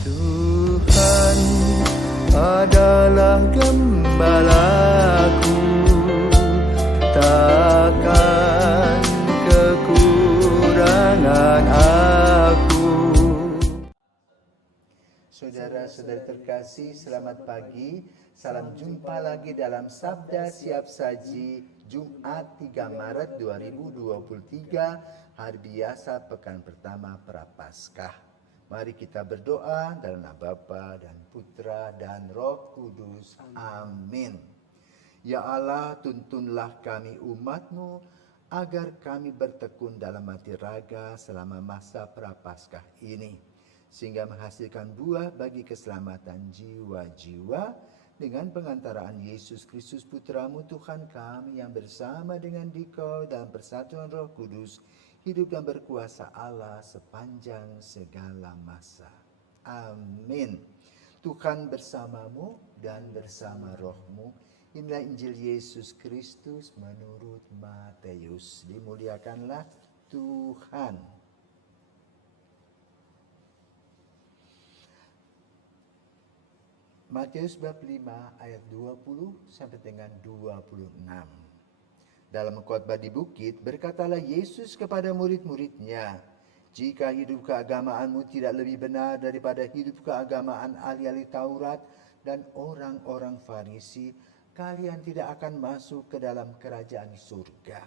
Tuhan adalah gembalaku, takkan kekurangan aku. Saudara-saudari terkasih, selamat pagi. Salam jumpa lagi dalam Sabda Siap Saji Jumat 3 Maret 2023, hari biasa pekan pertama Prapaskah. Mari kita berdoa dalam nama Bapa dan Putra dan Roh Kudus. Amin. Ya Allah, tuntunlah kami umat-Mu agar kami bertekun dalam hati raga selama masa Prapaskah ini, sehingga menghasilkan buah bagi keselamatan jiwa-jiwa dengan pengantaraan Yesus Kristus Putra-Mu Tuhan kami, yang bersama dengan Dikau dalam persatuan Roh Kudus hidup dan berkuasa Allah sepanjang segala masa. Amin. Tuhan bersamamu dan bersama rohmu. Inilah Injil Yesus Kristus menurut Matius. Dimuliakanlah Tuhan. Matius bab 5 ayat 20 sampai dengan 26. Dalam khotbah di bukit, berkatalah Yesus kepada murid-muridnya, "Jika hidup keagamaanmu tidak lebih benar daripada hidup keagamaan ahli-ahli Taurat dan orang-orang Farisi, kalian tidak akan masuk ke dalam kerajaan surga.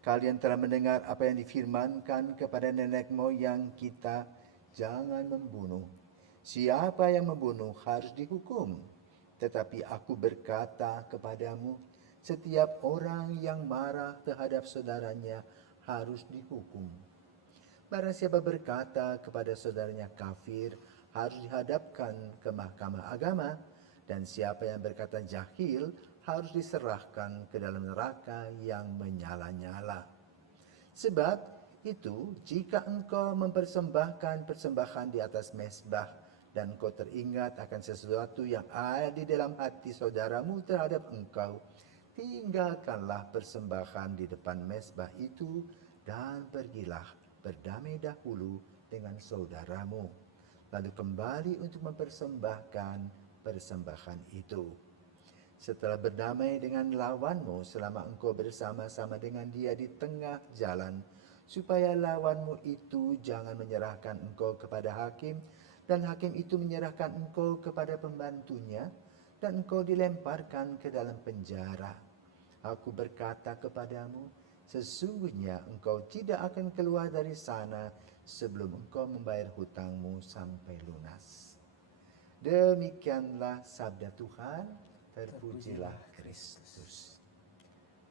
Kalian telah mendengar apa yang difirmankan kepada nenek moyang kita, jangan membunuh. Siapa yang membunuh harus dihukum. Tetapi aku berkata kepadamu, setiap orang yang marah terhadap saudaranya harus dihukum. Barang siapa berkata kepada saudaranya kafir, harus dihadapkan ke mahkamah agama. Dan siapa yang berkata jahil, harus diserahkan ke dalam neraka yang menyala-nyala. Sebab itu, jika engkau mempersembahkan persembahan di atas mezbah, dan engkau teringat akan sesuatu yang ada di dalam hati saudaramu terhadap engkau, tinggalkanlah persembahan di depan mezbah itu dan pergilah berdamai dahulu dengan saudaramu, lalu kembali untuk mempersembahkan persembahan itu. Setelah berdamai dengan lawanmu selama engkau bersama-sama dengan dia di tengah jalan, supaya lawanmu itu jangan menyerahkan engkau kepada hakim, dan hakim itu menyerahkan engkau kepada pembantunya, dan engkau dilemparkan ke dalam penjara. Aku berkata kepadamu, sesungguhnya engkau tidak akan keluar dari sana sebelum engkau membayar hutangmu sampai lunas." Demikianlah sabda Tuhan. Terpujilah Kristus.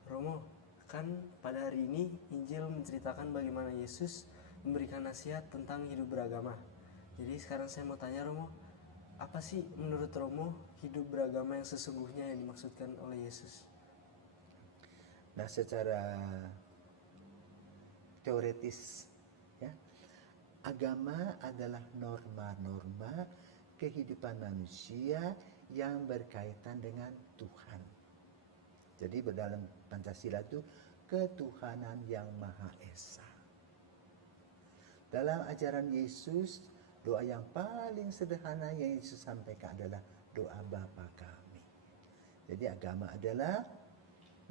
Romo, kan pada hari ini Injil menceritakan bagaimana Yesus memberikan nasihat tentang hidup beragama. Jadi sekarang saya mau tanya Romo, apa sih menurut Romo hidup beragama yang sesungguhnya yang dimaksudkan oleh Yesus? Nah, secara teoretis, ya, agama adalah norma-norma kehidupan manusia yang berkaitan dengan Tuhan. Jadi dalam Pancasila itu ketuhanan yang Maha Esa. Dalam ajaran Yesus, doa yang paling sederhana yang Yesus sampaikan adalah doa Bapa kami. Jadi agama adalah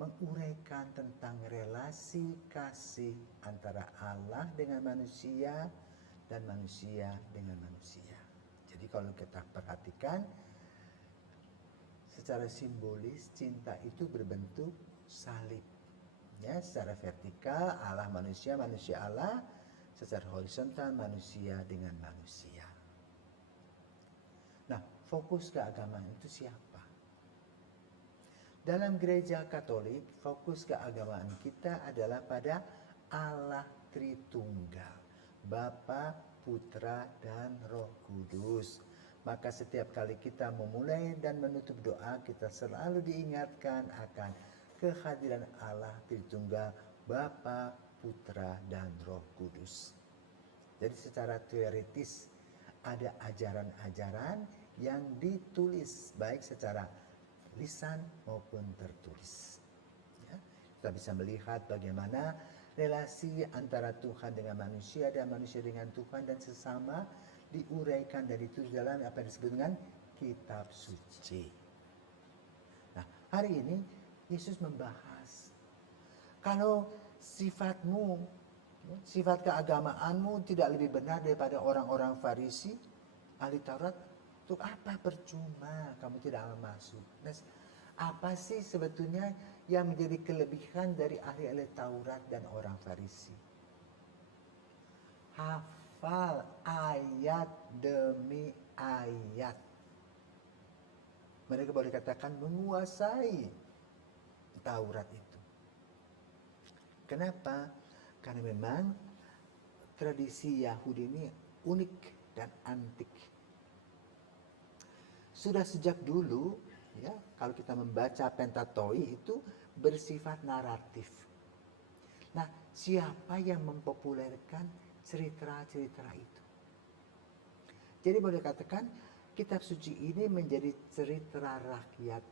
menguraikan tentang relasi kasih antara Allah dengan manusia dan manusia dengan manusia. Jadi kalau kita perhatikan secara simbolis, cinta itu berbentuk salib. Ya, secara vertikal Allah manusia, manusia Allah. Secara horizontal manusia dengan manusia. Nah, fokus keagamaan itu siapa? Dalam gereja Katolik, fokus keagamaan kita adalah pada Allah Tritunggal, Bapa, Putra, dan Roh Kudus. Maka setiap kali kita memulai dan menutup doa, kita selalu diingatkan akan kehadiran Allah Tritunggal, Bapa, Putra, dan Roh Kudus. Jadi secara teoritis ada ajaran-ajaran yang ditulis baik secara lisan maupun tertulis. Ya, kita bisa melihat bagaimana relasi antara Tuhan dengan manusia dan manusia dengan Tuhan dan sesama diuraikan dari itu dalam apa yang disebut dengan kitab suci. Nah, hari ini Yesus membahas kalau sifatmu, sifat keagamaanmu tidak lebih benar daripada orang-orang Farisi, ahli Taurat, untuk apa percuma kamu tidak masuk? Nah, apa sih sebetulnya yang menjadi kelebihan dari ahli-ahli Taurat dan orang Farisi? Hafal ayat demi ayat. Mereka boleh katakan menguasai Taurat itu. Kenapa? Karena memang tradisi Yahudi ini unik dan antik. Sudah sejak dulu, ya, kalau kita membaca Pentateuch itu bersifat naratif. Nah, siapa yang mempopulerkan cerita-cerita itu? Jadi boleh katakan kitab suci ini menjadi cerita rakyat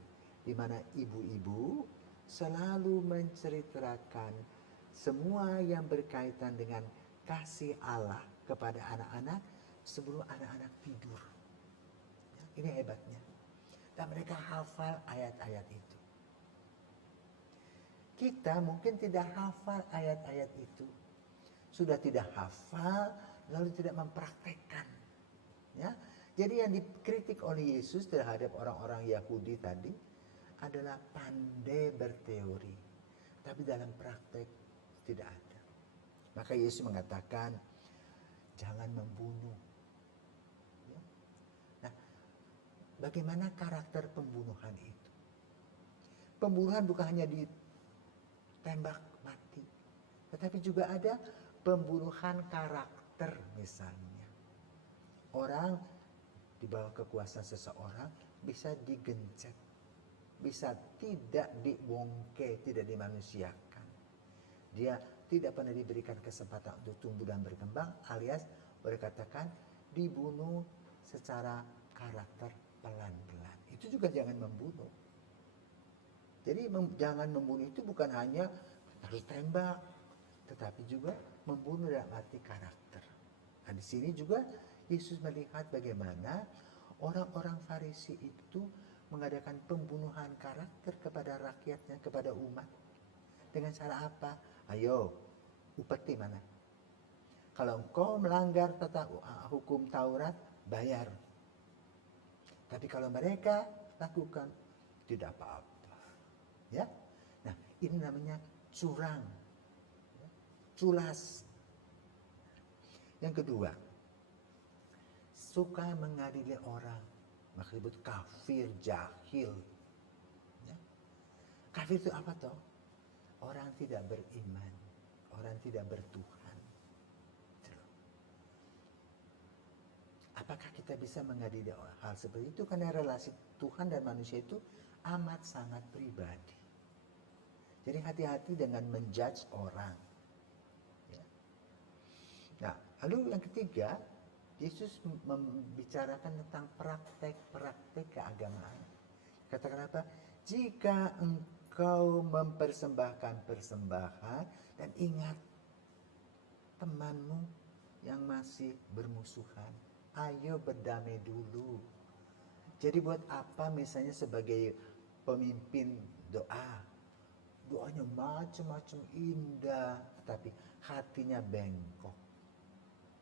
di mana ibu-ibu selalu menceritakan semua yang berkaitan dengan kasih Allah kepada anak-anak sebelum anak-anak tidur. Ini hebatnya. Dan mereka hafal ayat-ayat itu. Kita mungkin tidak hafal ayat-ayat itu. Sudah tidak hafal, lalu tidak mempraktekkan. Ya. Jadi yang dikritik oleh Yesus terhadap orang-orang Yahudi tadi adalah pandai berteori. Tapi dalam praktek tidak ada. Maka Yesus mengatakan, jangan membunuh. Bagaimana karakter pembunuhan itu? Pembunuhan bukan hanya ditembak mati, tetapi juga ada pembunuhan karakter misalnya. Orang di bawah kekuasaan seseorang bisa digencet, bisa tidak dibongke, tidak dimanusiakan. Dia tidak pernah diberikan kesempatan untuk tumbuh dan berkembang, alias boleh katakan dibunuh secara karakter pelan-pelan. Itu juga jangan membunuh. Jadi jangan membunuh itu bukan hanya harus tembak, tetapi juga membunuh dalam arti karakter. Nah, di sini juga Yesus melihat bagaimana orang-orang Farisi itu mengadakan pembunuhan karakter kepada rakyatnya, kepada umat. Dengan cara apa? Ayo, upeti mana? Kalau engkau melanggar hukum Taurat, bayar. Tapi kalau mereka lakukan, tidak apa-apa. Ya, nah ini namanya curang, culas. Yang kedua, suka mengadili orang, maka disebut kafir, jahil. Ya. Kafir itu apa toh? Orang tidak beriman, orang tidak bertuhan. Apakah kita bisa mengadili hal seperti itu? Karena relasi Tuhan dan manusia itu amat sangat pribadi. Jadi hati-hati dengan menjudge orang. Ya. Nah, lalu yang ketiga, Yesus membicarakan tentang praktek-praktek keagamaan. Katakan apa? Jika engkau mempersembahkan persembahan, dan ingat temanmu yang masih bermusuhan, ayo berdamai dulu. Jadi buat apa misalnya sebagai pemimpin doanya macam-macam indah, tapi hatinya bengkok.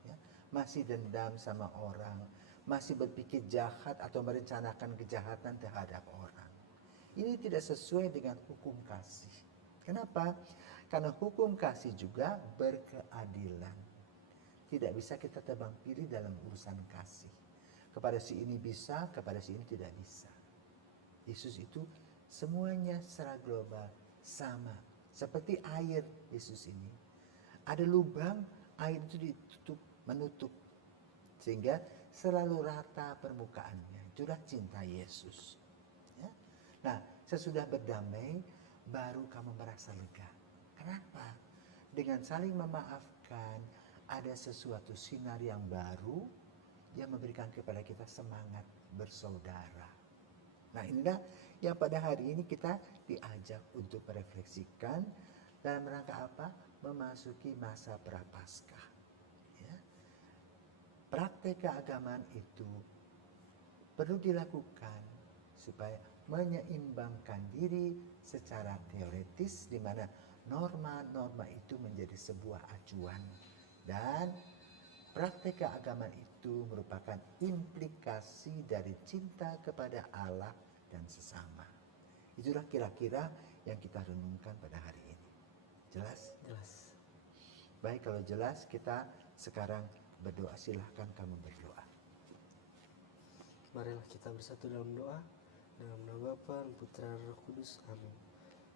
Ya, masih dendam sama orang, masih berpikir jahat atau merencanakan kejahatan terhadap orang. Ini tidak sesuai dengan hukum kasih. Kenapa? Karena hukum kasih juga berkeadilan. Tidak bisa kita tebang pilih dalam urusan kasih. Kepada si ini bisa, kepada si ini tidak bisa. Yesus itu semuanya secara global sama. Seperti air Yesus ini. Ada lubang, air itu menutup. Sehingga selalu rata permukaannya. Itulah cinta Yesus. Ya? Nah, sesudah berdamai, baru kamu merasa lega. Kenapa? Dengan saling memaafkan, ada sesuatu sinar yang baru yang memberikan kepada kita semangat bersaudara. Nah, inilah yang pada hari ini kita diajak untuk merefleksikan dalam rangka apa? memasuki masa prapaskah. Ya. Praktek keagamaan itu perlu dilakukan supaya menyeimbangkan diri secara teoretis, di mana norma-norma itu menjadi sebuah acuan, dan praktek keagamaan itu merupakan implikasi dari cinta kepada Allah dan sesama. Itulah kira-kira yang kita renungkan pada hari ini. Jelas? Jelas. Baik, kalau jelas kita sekarang berdoa. Silahkan kamu berdoa. Marilah kita bersatu dalam doa. Dalam nama Bapa dan Putra dan Roh Kudus. Amin.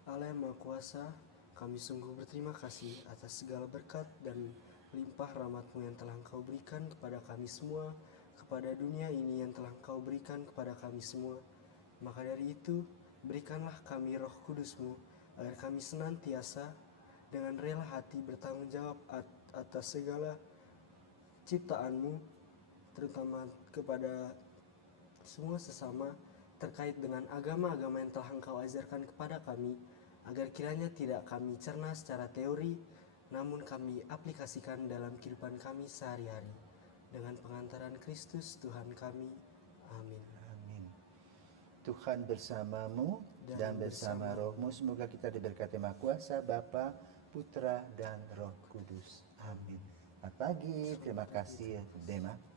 Allah yang Maha Kuasa, kami sungguh berterima kasih atas segala berkat dan limpah rahmat-Mu yang telah Engkau berikan kepada kami semua, kepada dunia ini yang telah Engkau berikan kepada kami semua. Maka dari itu, berikanlah kami Roh Kudus-Mu, agar kami senantiasa dengan rela hati bertanggung jawab atas segala ciptaan-Mu, terutama kepada semua sesama, terkait dengan agama-agama yang telah Engkau ajarkan kepada kami, agar kiranya tidak kami cerna secara teori, namun kami aplikasikan dalam kehidupan kami sehari-hari. Dengan pengantaran Kristus Tuhan kami. Amin. Amin. Tuhan bersamamu dan bersama rohmu. Semoga kita diberkati Maha Kuasa, Bapa, Putra, dan Roh Kudus. Amin. Selamat pagi. Terima kasih, Dema.